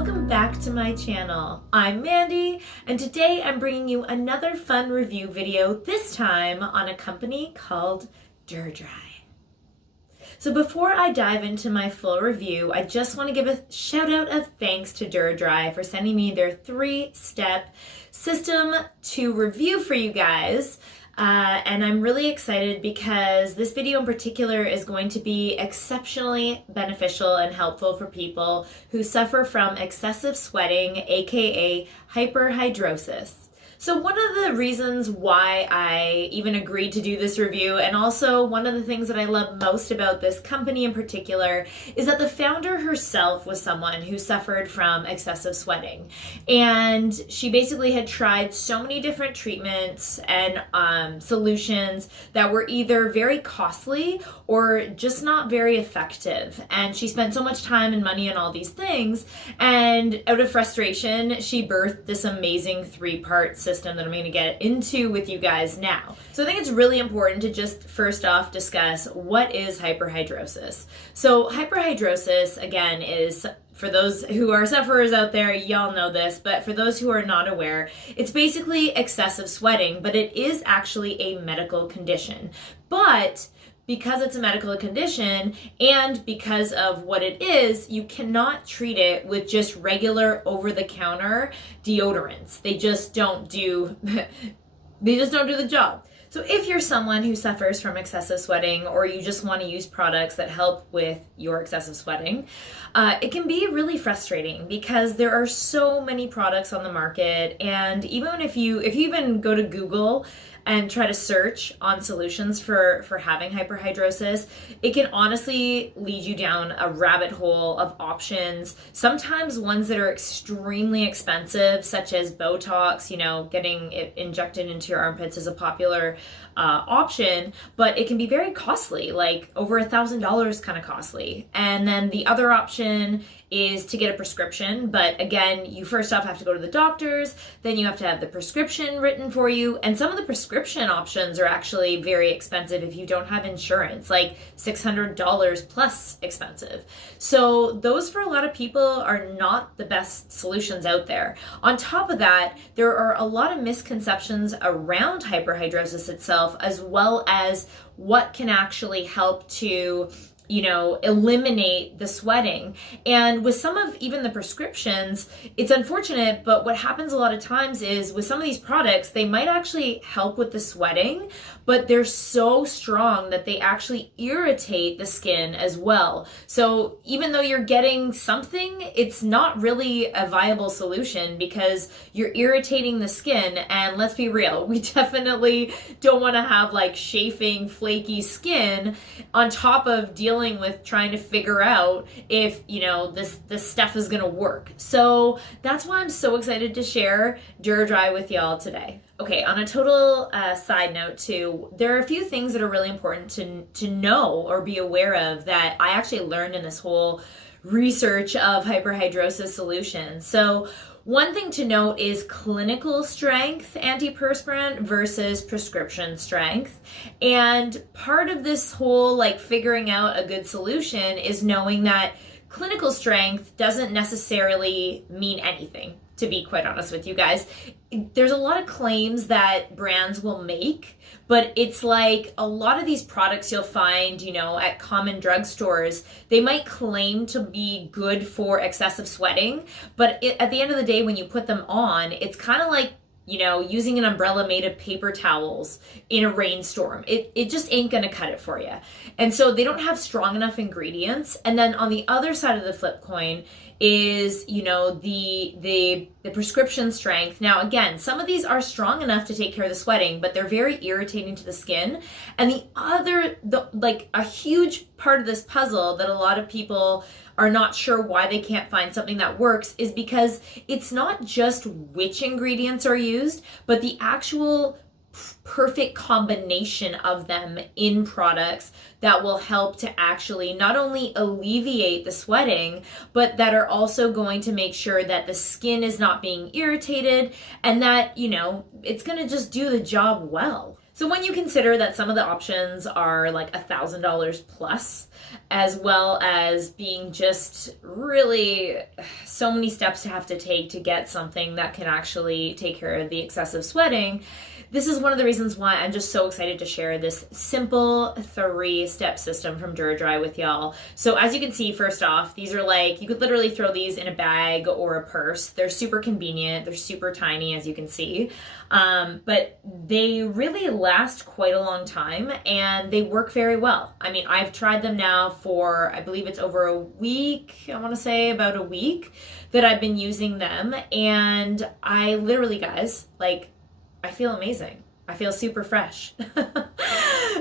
welcome back to my channel. I'm Mandy, and today I'm bringing you another fun review video, this time on a company called Duradry. So before I dive into my full review, I just want to give a shout out of thanks to Duradry for sending me their 3-step system to review for you guys. And I'm really excited because this video in particular is going to be exceptionally beneficial and helpful for people who suffer from excessive sweating, aka hyperhidrosis. So one of the reasons why I even agreed to do this review, and also one of the things that I love most about this company in particular, is that the founder herself was someone who suffered from excessive sweating. And she basically had tried so many different treatments and solutions that were either very costly or just not very effective. And she spent so much time and money on all these things, and out of frustration, she birthed this amazing 3-part system that I'm going to get into with you guys now. So I think it's really important to just first off discuss what is hyperhidrosis. So hyperhidrosis, again, is, for those who are sufferers out there, y'all know this, but for those who are not aware, it's basically excessive sweating, but it is actually a medical condition. But because it's a medical condition and because of what it is, you cannot treat it with just regular over-the-counter deodorants. They just don't do the job. So if you're someone who suffers from excessive sweating, or you just want to use products that help with your excessive sweating, it can be really frustrating because there are so many products on the market. And even if you even go to Google and try to search on solutions for having hyperhidrosis, it can honestly lead you down a rabbit hole of options, sometimes ones that are extremely expensive, such as Botox. Getting it injected into your armpits is a popular option, but it can be very costly, like over $1,000 kind of costly. And then the other option is to get a prescription, but again, you first off have to go to the doctors, then you have to have the prescription written for you, and some of the prescription options are actually very expensive if you don't have insurance, like $600 plus expensive. So those, for a lot of people, are not the best solutions out there. On top of that, there are a lot of misconceptions around hyperhidrosis itself, as well as what can actually help to eliminate the sweating. And with some of even the prescriptions, it's unfortunate, but what happens a lot of times is with some of these products, they might actually help with the sweating, but they're so strong that they actually irritate the skin as well. So even though you're getting something, it's not really a viable solution because you're irritating the skin. And let's be real, we definitely don't want to have like chafing, flaky skin on top of dealing with trying to figure out if this stuff is gonna work. So that's why I'm so excited to share Duradry with y'all today. Okay, on a total side note too, there are a few things that are really important to know or be aware of that I actually learned in this whole research of hyperhidrosis solutions. So one thing to note is clinical strength antiperspirant versus prescription strength. And part of this whole figuring out a good solution is knowing that clinical strength doesn't necessarily mean anything, to be quite honest with you guys. There's a lot of claims that brands will make, but it's like a lot of these products you'll find, at common drugstores, they might claim to be good for excessive sweating, but at the end of the day, when you put them on, it's kind of like using an umbrella made of paper towels in a rainstorm. It just ain't gonna cut it for you. And so they don't have strong enough ingredients. And then on the other side of the flip coin is, the prescription strength. Now, again, some of these are strong enough to take care of the sweating, but they're very irritating to the skin. And a huge part of this puzzle that a lot of people are not sure why they can't find something that works is because it's not just which ingredients are used, but the actual perfect combination of them in products that will help to actually not only alleviate the sweating, but that are also going to make sure that the skin is not being irritated and that, it's going to just do the job well. So when you consider that some of the options are like $1,000 plus, as well as being just really so many steps to have to take to get something that can actually take care of the excessive sweating, this is one of the reasons why I'm just so excited to share this simple 3-step system from Duradry with y'all. So as you can see, first off, these are like, you could literally throw these in a bag or a purse. They're super convenient. They're super tiny, as you can see. But they really last quite a long time and they work very well. I mean, I've tried them now for, I believe it's over a week. I want to say about a week that I've been using them. And I literally, guys, like, I feel amazing. I feel super fresh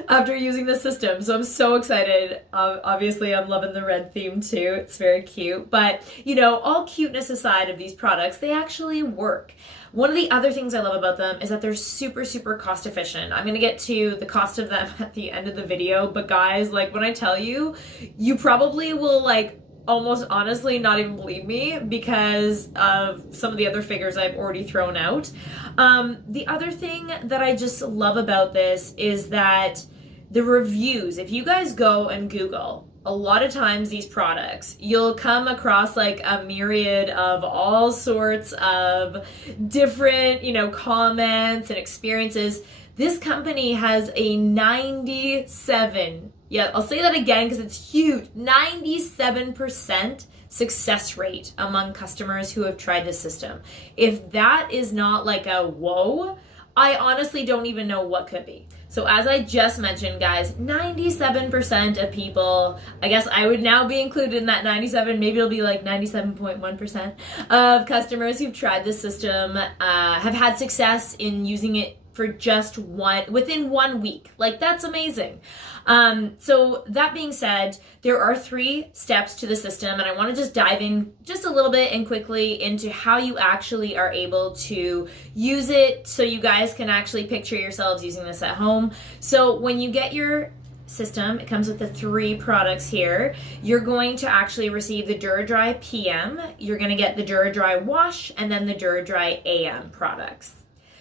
after using this system. So I'm so excited. Obviously, I'm loving the red theme too. It's very cute. But, you know, all cuteness aside of these products, they actually work. One of the other things I love about them is that they're super, super cost efficient. I'm going to get to the cost of them at the end of the video. But guys, like when I tell you, you probably will like almost honestly not even believe me because of some of the other figures I've already thrown out. The other thing that I just love about this is that the reviews, if you guys go and Google, a lot of times these products, you'll come across like a myriad of all sorts of different, you know, comments and experiences. This company has a 97, yeah, I'll say that again because it's huge, 97% success rate among customers who have tried this system. If that is not like a whoa, I honestly don't even know what could be. So as I just mentioned, guys, 97% of people, I guess I would now be included in that 97, maybe it'll be like 97.1% of customers who've tried this system have had success in using it for just within 1 week. Like, that's amazing. So that being said, there are 3 steps to the system, and I want to just dive in just a little bit and quickly into how you actually are able to use it so you guys can actually picture yourselves using this at home. So when you get your system, it comes with the 3 products here. You're going to actually receive the Duradry PM, you're going to get the Duradry Wash, and then the Duradry AM products.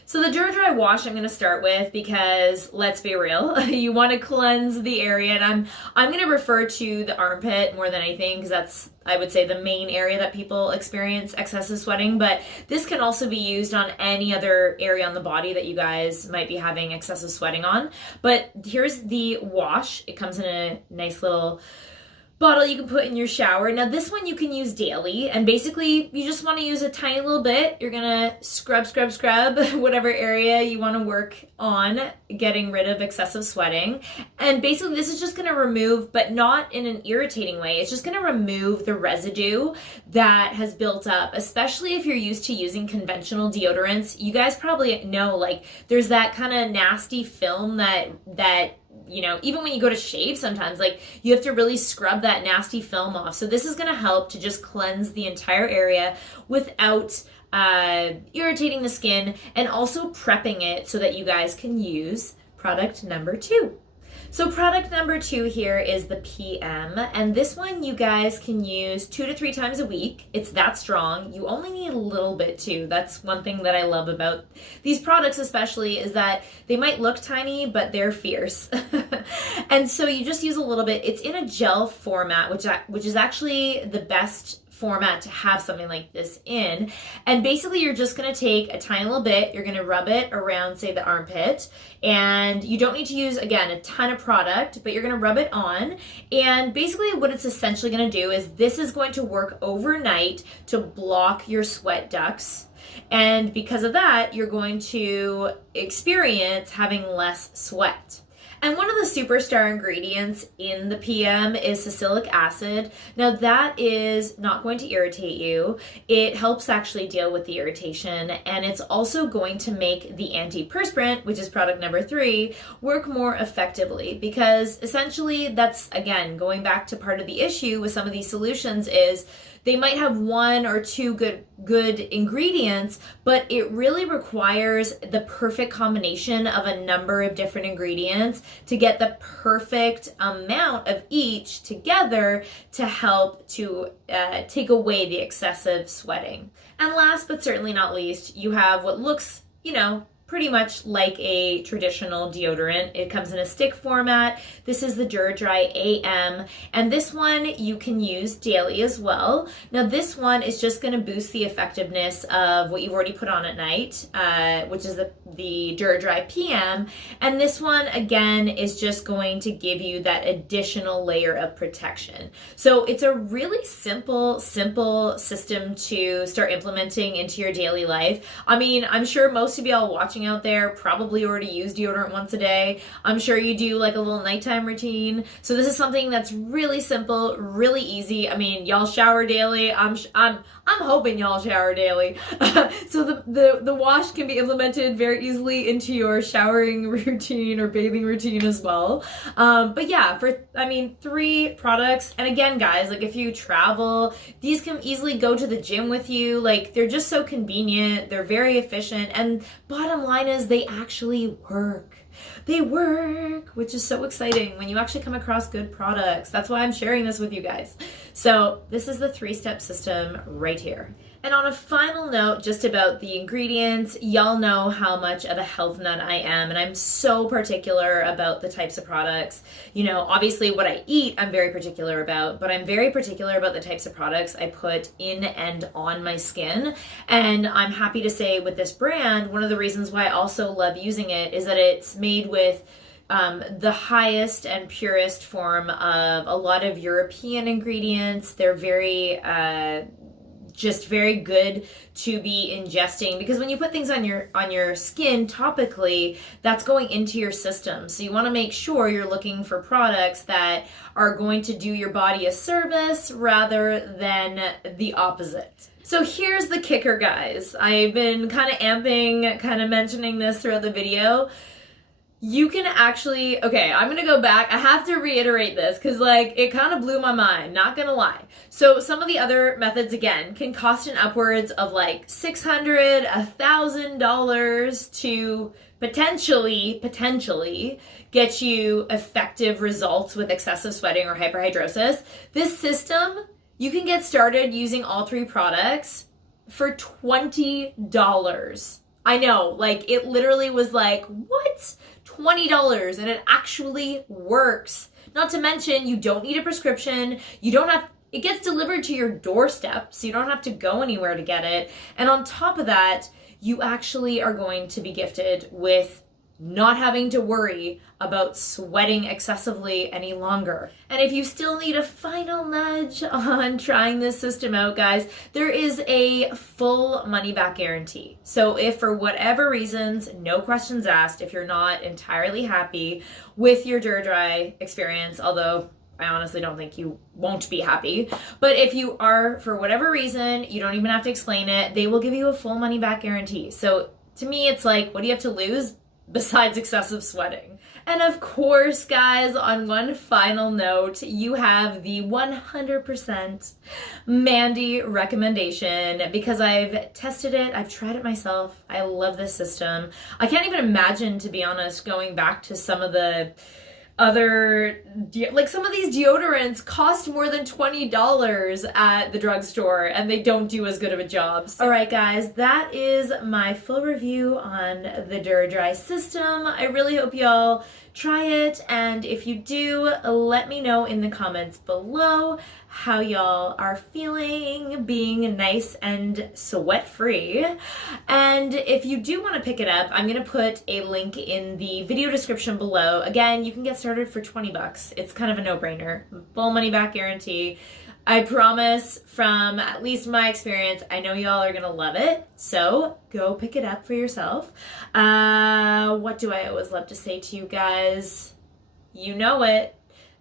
So the Duradry Wash I'm going to start with because, let's be real, you want to cleanse the area, and I'm going to refer to the armpit more than anything because that's, I would say, the main area that people experience excessive sweating, but this can also be used on any other area on the body that you guys might be having excessive sweating on. But here's the wash. It comes in a nice little bottle you can put in your shower. Now this one you can use daily, and basically you just want to use a tiny little bit. You're gonna scrub whatever area you want to work on getting rid of excessive sweating, and basically this is just going to remove, but not in an irritating way, it's just going to remove the residue that has built up, especially if you're used to using conventional deodorants. You guys probably know, like, there's that kind of nasty film that you know, even when you go to shave sometimes, like, you have to really scrub that nasty film off. So this is going to help to just cleanse the entire area without irritating the skin, and also prepping it so that you guys can use product number 2. So product number 2 here is the PM, and this one you guys can use 2 to 3 times a week. It's that strong. You only need a little bit too. That's one thing that I love about these products especially, is that they might look tiny, but they're fierce. And so you just use a little bit. It's in a gel format, which is actually the best format to have something like this in. And basically you're just going to take a tiny little bit, you're going to rub it around, say, the armpit, and you don't need to use, again, a ton of product, but you're going to rub it on. And basically what it's essentially going to do is this is going to work overnight to block your sweat ducts. And because of that, you're going to experience having less sweat. And one of the superstar ingredients in the PM is salicylic acid. Now that is not going to irritate you. It helps actually deal with the irritation, and it's also going to make the antiperspirant, which is product number 3, work more effectively, because essentially that's, again, going back to part of the issue with some of these solutions is they might have 1 or 2 good ingredients, but it really requires the perfect combination of a number of different ingredients to get the perfect amount of each together to help to take away the excessive sweating. And last but certainly not least, you have what looks, you know, pretty much like a traditional deodorant. It comes in a stick format. This is the Duradry AM, and this one you can use daily as well. Now this one is just going to boost the effectiveness of what you've already put on at night, which is the Duradry PM, and this one again is just going to give you that additional layer of protection. So it's a really simple system to start implementing into your daily life. I mean, I'm sure most of y'all watching out there probably already use deodorant once a day. I'm sure you do like a little nighttime routine. So this is something that's really simple, really easy. I mean, y'all shower daily. I'm hoping y'all shower daily. So the wash can be implemented very easily into your showering routine or bathing routine as well. But yeah, 3 products. And again, guys, like if you travel, these can easily go to the gym with you. Like they're just so convenient. They're very efficient. And bottom line is they actually work. They work, which is so exciting when you actually come across good products. That's why I'm sharing this with you guys. So this is the 3-step system right here. And on a final note, just about the ingredients, y'all know how much of a health nut I am, and I'm so particular about the types of products. You know, obviously what I eat, I'm very particular about, but I'm very particular about the types of products I put in and on my skin. And I'm happy to say with this brand, one of the reasons why I also love using it is that it's made with the highest and purest form of a lot of European ingredients. They're very just very good to be ingesting, because when you put things on your skin topically, that's going into your system. So you want to make sure you're looking for products that are going to do your body a service rather than the opposite. So here's the kicker, guys. I've been kind of mentioning this throughout the video. You can actually, okay, I'm gonna go back. I have to reiterate this because like it kind of blew my mind, not gonna lie. So some of the other methods again can cost an upwards of like $600, $1,000 to potentially get you effective results with excessive sweating or hyperhidrosis. This system, you can get started using all 3 products for $20. I know, like it literally was like, what? $20, and it actually works. Not to mention, you don't need a prescription. It gets delivered to your doorstep, so you don't have to go anywhere to get it. And on top of that, you actually are going to be gifted with not having to worry about sweating excessively any longer. And if you still need a final nudge on trying this system out, guys, there is a full money back guarantee. So if for whatever reasons, no questions asked, if you're not entirely happy with your Duradry experience, although I honestly don't think you won't be happy, but if you are, for whatever reason, you don't even have to explain it, they will give you a full money back guarantee. So to me, it's like, what do you have to lose besides excessive sweating? And of course, guys, on one final note, you have the 100% Mandy recommendation, because I've tested it, I've tried it myself. I love this system. I can't even imagine, to be honest, going back to some of the other, like some of these deodorants cost more than $20 at the drugstore and they don't do as good of a job. All right, guys, that is my full review on the Duradry system. I really hope y'all try it, and if you do, let me know in the comments below how y'all are feeling being nice and sweat-free. And if you do want to pick it up, I'm going to put a link in the video description below. Again, you can get started for 20 bucks. It's kind of a no-brainer. Full money back guarantee. I promise, from at least my experience, I know y'all are gonna love it. So go pick it up for yourself. What do I always love to say to you guys? You know it.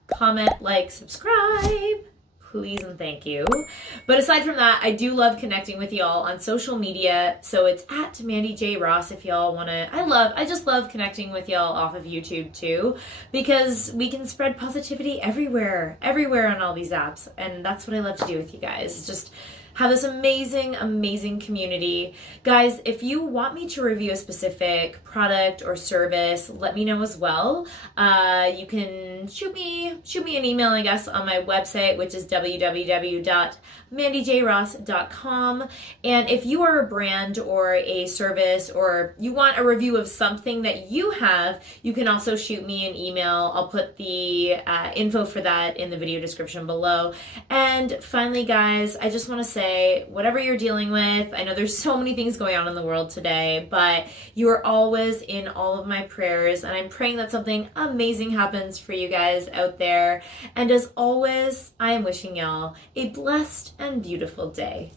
Comment, like, subscribe. Please and thank you. But aside from that, I do love connecting with y'all on social media. So it's at Mandy J. Ross if y'all want to. I just love connecting with y'all off of YouTube too, because we can spread positivity everywhere on all these apps. And that's what I love to do with you guys. Just have this amazing, amazing community. Guys, if you want me to review a specific product or service, let me know as well. You can shoot me an email, I guess, on my website, which is www.mandyjross.com. And if you are a brand or a service, or you want a review of something that you have, you can also shoot me an email. I'll put the info for that in the video description below. And finally, guys, I just want to say, whatever you're dealing with, I know there's so many things going on in the world today, but you are always in all of my prayers, and I'm praying that something amazing happens for you guys out there. And as always, I am wishing y'all a blessed and beautiful day.